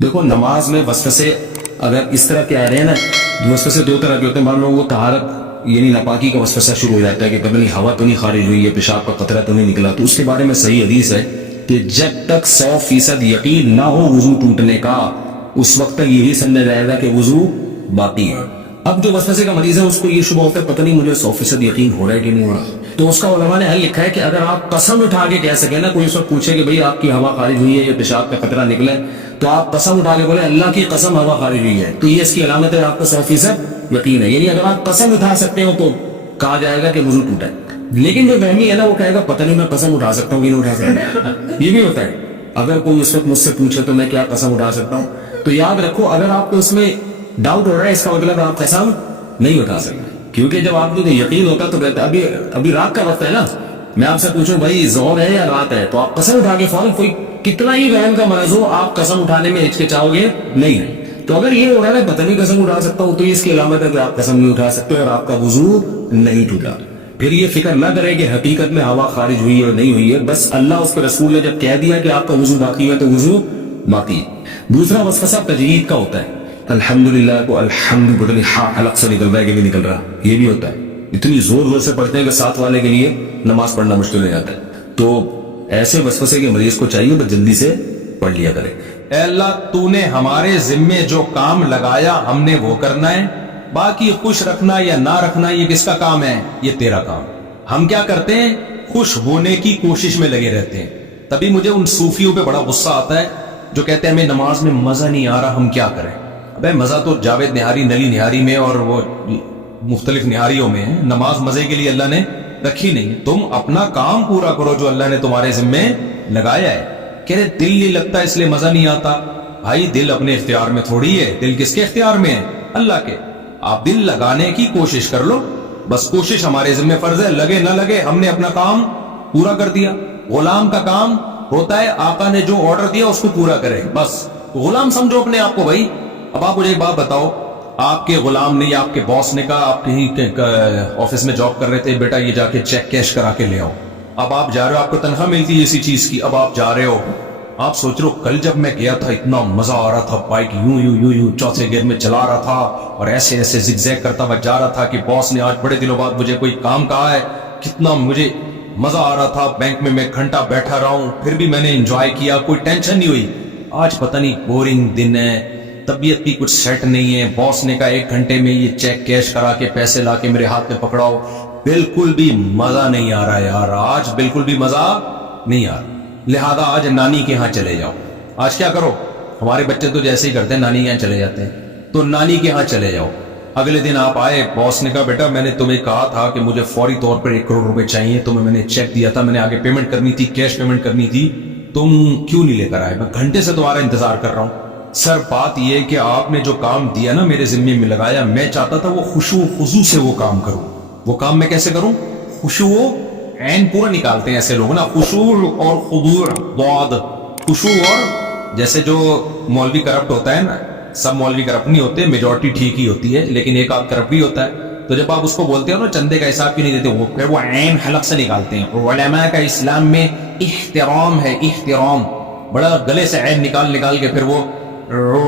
دیکھو نماز میں وسوسے اگر اس طرح کے آ رہے ہیں نا، وسوسے دو طرح کے ہوتے ہیں. مان لو وہ طہارت یعنی ناپاکی کا وسوسہ شروع ہو جاتا ہے کہ پتہ نہیں ہوا تو نہیں خارج ہوئی ہے، پیشاب کا قطرہ تو نہیں نکلا، تو اس کے بارے میں صحیح حدیث ہے کہ جب تک 100% یقین نہ ہو وضو ٹوٹنے کا، اس وقت تک یہی سمجھا جائے گا کہ وضو باقی ہے. اب جو وسوسے کا مریض ہے اس کو یہ شبہ ہوتا ہے پتہ نہیں مجھے 100% یقین ہو رہا ہے کہ نہیں ہو رہا، تو اس کا علماء نے حل لکھا ہے کہ اگر آپ قسم اٹھا کے کہہ سکیں نا، کوئی اس وقت پوچھے کہ بھئی آپ کی ہوا خارج ہوئی ہے یا پیشاب کا قطرہ نکلا ہے، تو آپ قسم اٹھا کے بولے اللہ کی قسم ہوا خارج ہوئی ہے، تو یہ اس کی علامت ہے آپ کا 100% یقین ہے. یعنی اگر آپ قسم اٹھا سکتے ہو تو کہا جائے گا کہ وضو ٹوٹا ہے. لیکن جو وہمی ہے نا وہ کہے گا پتہ نہیں میں قسم اٹھا سکتا ہوں کہ نہیں اٹھا سکتا. یہ بھی ہوتا ہے. اگر کوئی اس وقت مجھ سے پوچھے تو میں کیا قسم اٹھا سکتا ہوں، تو یاد رکھو اگر آپ کو اس میں ڈاؤٹ ہو رہا ہے اس کا مطلب آپ قسم نہیں اٹھا سکتے. کیونکہ جب آپ کو یقین ہوتا تو کہتے ابھی رات کا وقت ہے نا، میں آپ سے پوچھوں بھائی ظہر ہے یا رات ہے، تو آپ قسم اٹھا کے فوراً کوئی کتنا ہی وہم کا مرض ہو آپ قسم اٹھانے میں ہچکچاؤ گے نہیں. تو اگر یہ ہو رہا ہے پتہ نہیں قسم اٹھا سکتا ہوں، تو اس کی علامت ہے کہ آپ قسم نہیں اٹھا سکتے اور آپ کا وضو نہیں ٹوٹا. پھر یہ فکر نہ کرے کہ حقیقت میں ہوا خارج ہوئی ہے اور نہیں ہوئی ہے، بس اللہ اس کے رسول نے جب کہہ دیا کہ آپ کا وضو باقی ہے تو وضو باقی. دوسرا وسوسہ تجوید کا ہوتا ہے. الحمدللہ کو الحمد پتہ نہیں حلق سے نکل رہا ہے کہ نہیں نکل رہا، یہ بھی ہوتا ہے. اتنی زور زور سے پڑھتے ہیں کہ ساتھ والے کے لیے نماز پڑھنا مشکل ہو جاتا ہے. تو ایسے وسوسے کے مریض کو چاہیے بس جلدی سے پڑھ لیا کرے. اے اللہ تو نے ہمارے ذمے جو کام لگایا ہم نے وہ کرنا ہے، باقی خوش رکھنا یا نہ رکھنا یہ کس کا کام ہے؟ یہ تیرا کام. ہم کیا کرتے ہیں؟ خوش ہونے کی کوشش میں لگے رہتے ہیں. تبھی مجھے ان صوفیوں پہ بڑا غصہ آتا ہے جو کہتے ہیں ہمیں نماز میں مزہ نہیں آ رہا ہم کیا کریں. ابے مزہ تو جاوید نہاری، نلی نہاری میں اور وہ مختلف نہاریوں میں ہے. نماز مزے کے لیے اللہ نے رکھی نہیں. تم اپنا کام پورا کرو جو اللہ نے تمہارے ذمے لگایا ہے. کہہ رہے دل نہیں لگتا اس لیے مزہ نہیں آتا. بھائی دل اپنے اختیار میں تھوڑی ہے، دل کس کے اختیار میں ہے؟ اللہ کے. آپ دل لگانے کی کوشش کر لو، بس کوشش ہمارے ذمہ فرض ہے. لگے نہ لگے ہم نے اپنا کام پورا کر دیا. غلام کا کام ہوتا ہے آقا نے جو آرڈر دیا اس کو پورا کرے، بس غلام سمجھو اپنے آپ کو. بھائی اب آپ مجھے ایک بات بتاؤ، آپ کے غلام نے یا آپ کے باس نے کہا، آپ کہیں آفس میں جاب کر رہے تھے، بیٹا یہ جا کے چیک کیش کرا کے لے آؤ. اب آپ جا رہے ہو، آپ کو تنخواہ ملتی ہے اسی چیز کی. اب آپ جا رہے ہو، آپ سوچ رہے ہو کل جب میں گیا تھا اتنا مزہ آ رہا تھا، بائک یوں یوں یوں یوں چوتھے گیئر میں چلا رہا تھا اور ایسے ایسے زگ زیگ کرتا ہوا جا رہا تھا کہ باس نے آج بڑے دنوں بعد مجھے کوئی کام کہا ہے، کتنا مجھے مزہ آ رہا تھا. بینک میں گھنٹہ بیٹھا رہا ہوں پھر بھی میں نے انجوائے کیا، کوئی ٹینشن نہیں ہوئی. آج پتہ نہیں بورنگ دن ہے، طبیعت بھی کچھ سیٹ نہیں ہے. باس نے کہا 1 گھنٹے میں یہ چیک کیش کرا کے پیسے لا کے میرے ہاتھ میں پکڑاؤ. بالکل بھی مزہ نہیں آ رہا یار، آج بالکل بھی مزہ نہیں آ رہا. لہذا آج نانی کے ہاں چلے جاؤ. آج کیا کرو، ہمارے بچے تو جیسے ہی کرتے ہیں نانی کے ہاں چلے جاتے ہیں، تو نانی کے ہاں چلے جاؤ. اگلے دن آپ آئے، باس نے کہا بیٹا میں نے تمہیں کہا تھا کہ مجھے فوری طور پر 1 کروڑ روپے چاہیے، تمہیں میں نے چیک دیا تھا، میں نے آگے پیمنٹ کرنی تھی، کیش پیمنٹ کرنی تھی، تم کیوں نہیں لے کر آئے؟ میں گھنٹے سے تمہارا انتظار کر رہا ہوں. سر بات یہ کہ آپ نے جو کام دیا نا میرے ذمے میں لگایا، میں چاہتا تھا وہ خشوع و خضوع سے وہ کام کروں. وہ کام میں کیسے کروں؟ خشوع و عین پورا نکالتے ہیں ایسے لوگ نا، خشوع اور خضوع ضاد. خشوع اور جیسے جو مولوی کرپٹ ہوتا ہے نا، سب مولوی کرپٹ نہیں ہوتے، میجورٹی ٹھیک ہی ہوتی ہے لیکن ایک آدھ کرپٹ بھی ہوتا ہے. تو جب آپ اس کو بولتے ہو نا چندے کا حساب کیوں نہیں دیتے، وہ عین حلق سے نکالتے ہیں. علماء کا اسلام میں احترام ہے، احترام. بڑا گلے سے عین نکال کے پھر وہ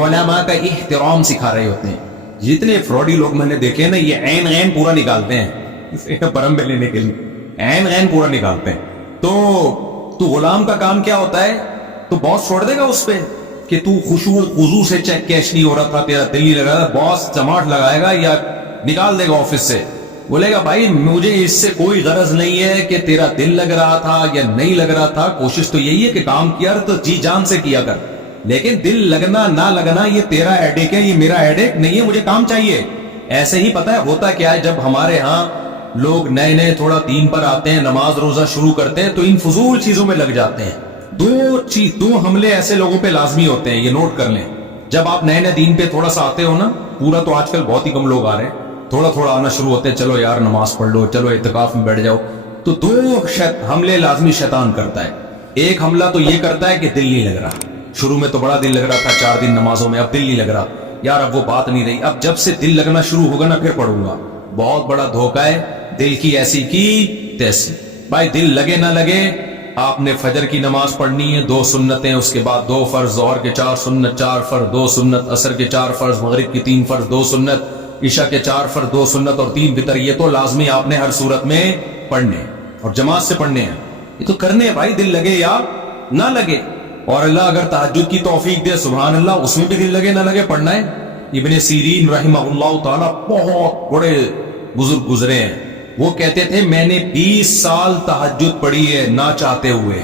علماء کا احترام سکھا رہے ہوتے ہیں. جتنے فراڈی لوگ میں نے دیکھے نا یہ عین غین پورا نکالتے ہیں برم میں لینے کے لیے، عین غین پورا نکالتے ہیں. تو غلام کا کام کیا ہوتا ہے؟ تو باس چھوڑ دے گا اس پہ کہ تو خشوع خضوع سے چیک کیش نہیں ہو رہا تھا، تیرا دل نہیں لگا تھا. باس چماٹ لگائے گا یا نکال دے گا آفس سے، بولے گا بھائی مجھے اس سے کوئی غرض نہیں ہے کہ تیرا دل لگ رہا تھا یا نہیں لگ رہا تھا. کوشش تو یہی ہے کہ کام کیا تو جی جان سے کیا کر، لیکن دل لگنا نہ لگنا یہ تیرا ہیڈیک ہے، یہ میرا ہیڈیک نہیں ہے، مجھے کام چاہیے. ایسے ہی پتہ ہے ہوتا کیا ہے، جب ہمارے ہاں لوگ نئے نئے تھوڑا دین پر آتے ہیں، نماز روزہ شروع کرتے ہیں تو ان فضول چیزوں میں لگ جاتے ہیں. دو حملے ایسے لوگوں پہ لازمی ہوتے ہیں، یہ نوٹ کر لیں. جب آپ نئے نئے دین پہ تھوڑا سا آتے ہو نا، پورا تو آج کل بہت ہی کم لوگ آ رہے ہیں، تھوڑا تھوڑا آنا شروع ہوتے ہیں، چلو یار نماز پڑھ لو، چلو اعتکاف میں بیٹھ جاؤ. تو 2 حملے لازمی شیطان کرتا ہے. ایک حملہ تو یہ کرتا ہے کہ دل نہیں لگ رہا. شروع میں تو بڑا دل لگ رہا تھا 4 دن نمازوں میں، اب دل نہیں لگ رہا یار، اب وہ بات نہیں رہی. اب جب سے دل لگنا شروع ہوگا نا پھر پڑھوں گا. بہت بڑا دھوکہ ہے، دل کی ایسی کی تیسی. بھائی دل لگے نہ لگے آپ نے فجر کی نماز پڑھنی ہے 2 سنتیں، اس کے بعد 2 فرض، ظہر کے 4 سنت 4 فرض 2 سنت، عصر کے 4 فرض، مغرب کی 3 فرض 2 سنت، عشاء کے 4 فرض 2 سنت اور 3 وتر. یہ تو لازمی آپ نے ہر صورت میں پڑھنے اور جماعت سے پڑھنے ہیں. یہ تو کرنے ہیں بھائی، دل لگے یا نہ لگے. اور اللہ اگر تہجد کی توفیق دے سبحان اللہ، اس میں بھی دل لگے نہ لگے پڑھنا ہے. ابن سیرین رحمہ اللہ تعالی بہت بڑے بزرگ گزرے ہیں. وہ کہتے تھے میں نے 20 سال تہجد پڑھی ہے نہ چاہتے ہوئے،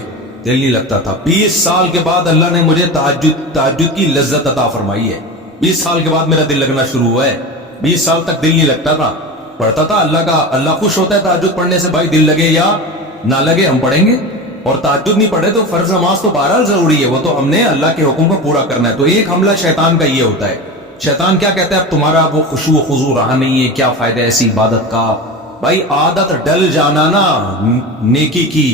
دل نہیں لگتا تھا. 20 سال کے بعد اللہ نے مجھے تہجد کی لذت عطا فرمائی ہے. 20 سال کے بعد میرا دل لگنا شروع ہوا ہے. 20 سال تک دل نہیں لگتا تھا. پڑھتا تھا اللہ خوش ہوتا ہے تہجد پڑھنے سے. بھائی دل لگے یا نہ لگے ہم پڑھیں گے. اور تہجد نہیں پڑھے تو فرض نماز تو بہرحال ضروری ہے، وہ تو ہم نے اللہ کے حکم کو پورا کرنا ہے. تو ایک حملہ شیطان کا یہ ہوتا ہے. شیطان کیا کہتا ہے اب تمہارا وہ خشوع و خضوع رہا نہیں ہے، کیا فائدہ ایسی عبادت کا. بھائی عادت ڈل جانا نا نیکی کی،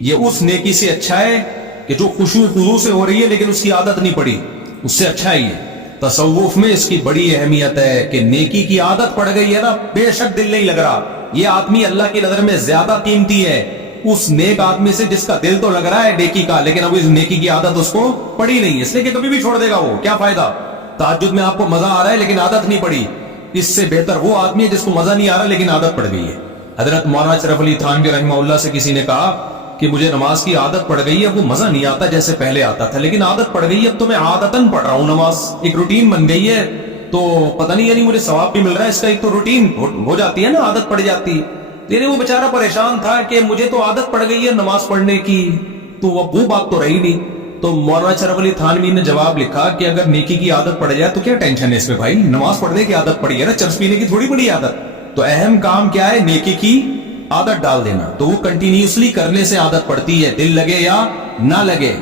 یہ اس نیکی سے اچھا ہے کہ جو خشوع و خضوع سے ہو رہی ہے لیکن اس کی عادت نہیں پڑی، اس سے اچھا ہی ہے. تصوف میں اس کی بڑی اہمیت ہے کہ نیکی کی عادت پڑ گئی ہے نا، بے شک دل نہیں لگ رہا. یہ آدمی اللہ کی نظر میں زیادہ قیمتی ہے اس نیک آدمی سے جس کا دل تو لگ رہا ہے نیکی کا لیکن اب اس نیکی کی عادت اس کو پڑی نہیں، اس لیے کہ کبھی بھی چھوڑ دے گا. وہ کیا فائدہ؟ تہجد میں آپ کو مزہ آ رہا ہے لیکن عادت نہیں پڑی. اس سے بہتر وہ آدمی ہے جس کو مزہ نہیں آ رہا لیکن عادت پڑ گئی ہے. حضرت مولانا اشرف علی تھانوی رحمہ اللہ سے کسی نے کہا کہ مجھے نماز کی عادت پڑ گئی ہے، وہ مزہ نہیں آتا جیسے پہلے آتا تھا لیکن عادت پڑ گئی ہے، اب تو میں عادتاً پڑھ رہا ہوں نماز، ایک روٹین بن گئی ہے. تو پتہ نہیں یعنی مجھے ثواب بھی مل رہا ہے اس کا. ایک تو روٹین ہو جاتی ہے نا، عادت پڑ جاتی ہے. لیکن وہ بیچارہ پریشان تھا کہ مجھے تو عادت پڑ گئی ہے نماز پڑھنے کی، تو وہ بات تو رہی نہیں. تو مولانا اشرف علی تھانوی نے جواب لکھا کہ اگر نیکی کی عادت پڑ جائے تو کیا ٹینشن ہے اس میں بھائی، نماز پڑھنے کی عادت پڑی ہے نا، چرس پینے کی تھوڑی بڑی عادت. تو اہم کام کیا ہے؟ نیکی کی عادت ڈال دینا. تو وہ کنٹینیوسلی کرنے سے عادت پڑتی ہے، دل لگے یا نہ لگے.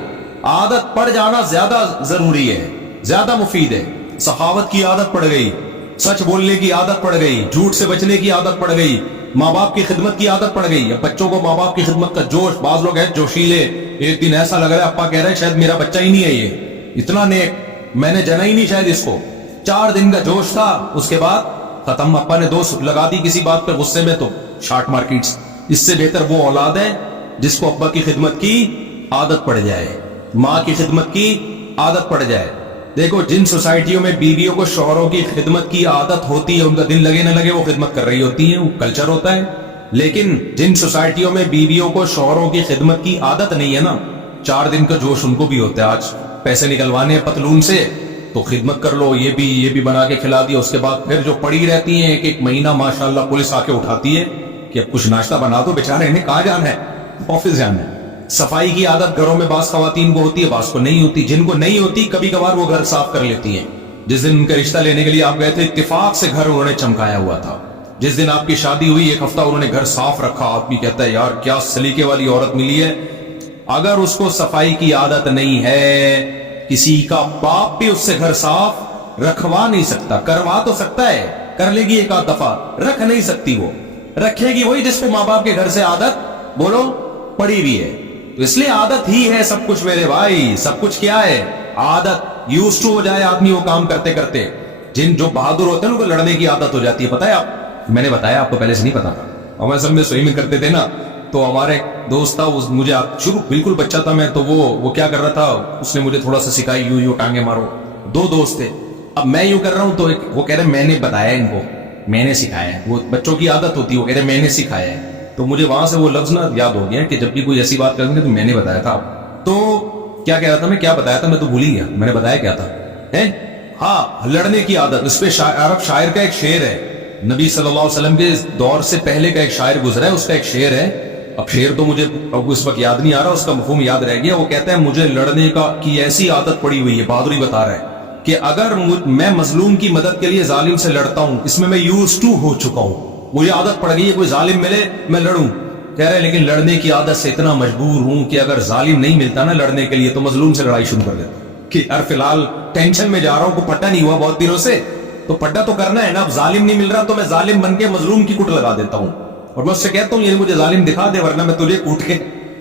عادت پڑ جانا زیادہ ضروری ہے، زیادہ مفید ہے. سخاوت کی عادت پڑ گئی، سچ بولنے کی عادت پڑ گئی، جھوٹ سے بچنے کی عادت پڑ گئی، ماں باپ کی خدمت کی عادت پڑ گئی. اب بچوں کو ماں باپ کی خدمت کا جوش، بعض لوگ ہیں جوشیلے، ایک دن ایسا لگ رہا ہے ابا کہہ رہے ہیں شاید میرا بچہ ہی نہیں ہے، یہ اتنا نیک، میں نے جنا ہی نہیں شاید اس کو. 4 دن کا جوش تھا، اس کے بعد ختم. ابا نے 2 لگا دی کسی بات پہ غصے میں تو شارٹ مارکیٹس. اس سے بہتر وہ اولاد ہے جس کو ابا کی خدمت کی عادت پڑ جائے، ماں کی خدمت کی عادت پڑ جائے. دیکھو جن سوسائٹیوں میں بیویوں کو شوہروں کی خدمت کی عادت ہوتی ہے، ان کا دل لگے نہ لگے وہ خدمت کر رہی ہوتی ہیں، وہ کلچر ہوتا ہے. لیکن جن سوسائٹیوں میں بیویوں کو شوہروں کی خدمت کی عادت نہیں ہے نا، 4 دن کا جوش ان کو بھی ہوتا ہے. آج پیسے نکلوانے پتلون سے تو خدمت کر لو، یہ بھی بنا کے کھلا دیا. اس کے بعد پھر جو پڑی رہتی ہیں ایک مہینہ ماشاءاللہ پولیس آ کے اٹھاتی ہے کہ اب کچھ ناشتہ بنا دو، بیچارے انہیں کہاں جانا ہے؟ آفس جانا ہے. صفائی کی عادت گھروں میں بعض خواتین کو ہوتی ہے، بعض کو نہیں ہوتی. جن کو نہیں ہوتی کبھی کبھار وہ گھر صاف کر لیتی ہیں. جس دن ان کا رشتہ لینے کے لیے آپ گئے تھے اتفاق سے گھر انہوں نے چمکایا ہوا تھا. جس دن آپ کی شادی ہوئی 1 ہفتہ انہوں نے گھر صاف رکھا. آدمی کہتا ہے یار کیا سلیقے والی عورت ملی ہے. اگر اس کو صفائی کی عادت نہیں ہے، کسی کا باپ بھی اس سے گھر صاف رکھوا نہیں سکتا. کروا تو سکتا ہے، کر لے گی 1 آدھ دفعہ، رکھ نہیں سکتی. وہ رکھے گی وہی جس کو ماں باپ کے گھر سے عادت بولو پڑی ہوئی ہے. تو اس لیے عادت ہی ہے سب کچھ میرے بھائی. سب کچھ کیا ہے؟ عادت. یوز ٹو ہو جائے آدمی وہ کام کرتے کرتے. جن جو بہادر ہوتے ہیں ان کو لڑنے کی عادت ہو جاتی ہے. پتہ ہے آپ، میں نے بتایا آپ کو پہلے سے نہیں پتا تھا، ہمارے سب میں سوئی میں کرتے تھے نا. تو ہمارے دوست تھا، مجھے شروع بالکل بچہ تھا میں، تو وہ کیا کر رہا تھا، اس نے مجھے تھوڑا سا سکھائی یوں ٹانگے مارو. 2 دوست تھے. اب میں یوں کر رہا ہوں تو وہ کہہ رہے میں نے بتایا ان کو، میں نے سکھایا ہے. وہ بچوں کی عادت ہوتی ہے، وہ کہہ رہے میں نے سکھایا ہے. تو مجھے وہاں سے وہ لفظ نا یاد ہو گیا کہ جب بھی کوئی ایسی بات کریں گے تو میں نے بتایا تھا. تو کیا کہہ رہا تھا میں، کیا بتایا تھا میں تو بھول ہی گیا، میں نے بتایا کیا تھا. ہاں، لڑنے کی عادت. اس پہ عرب شاعر کا ایک شعر ہے، نبی صلی اللہ علیہ وسلم کے دور سے پہلے کا ایک شاعر گزرا ہے، اس کا ایک شعر ہے. اب شعر تو مجھے اس وقت یاد نہیں آ رہا، اس کا مفہوم یاد رہ گیا. وہ کہتا ہے مجھے لڑنے کی ایسی عادت پڑی ہوئی ہے، بہادری بتا رہا ہے کہ اگر میں مظلوم کی مدد کے لیے ظالم سے لڑتا ہوں، اس میں یوز ٹو ہو چکا ہوں، مجھے عادت پڑ گئی ہے، کوئی ظالم ملے میں لڑوں. کہہ رہے لیکن لڑنے کی عادت سے اتنا مجبور ہوں کہ اگر ظالم نہیں ملتا نا لڑنے کے لیے تو مظلوم سے لڑائی شروع کر دیتا کہ یار فی الحال ٹینشن میں جا رہا ہوں، کو پٹا نہیں ہوا بہت دنوں سے، تو پٹا تو کرنا ہے نا. اب ظالم نہیں مل رہا تو میں ظالم بن کے مظلوم کی کٹ لگا دیتا ہوں، اور میں اس سے کہتا ہوں یہ مجھے ظالم دکھا دے ورنہ میں تجھے کوٹ کے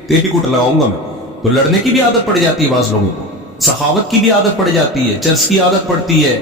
تیری کٹ لگاؤں گا میں. تو لڑنے کی بھی عادت پڑ جاتی ہے بعض لوگوں کو، سخاوت کی بھی عادت پڑ جاتی ہے، چرس کی عادت پڑتی ہے.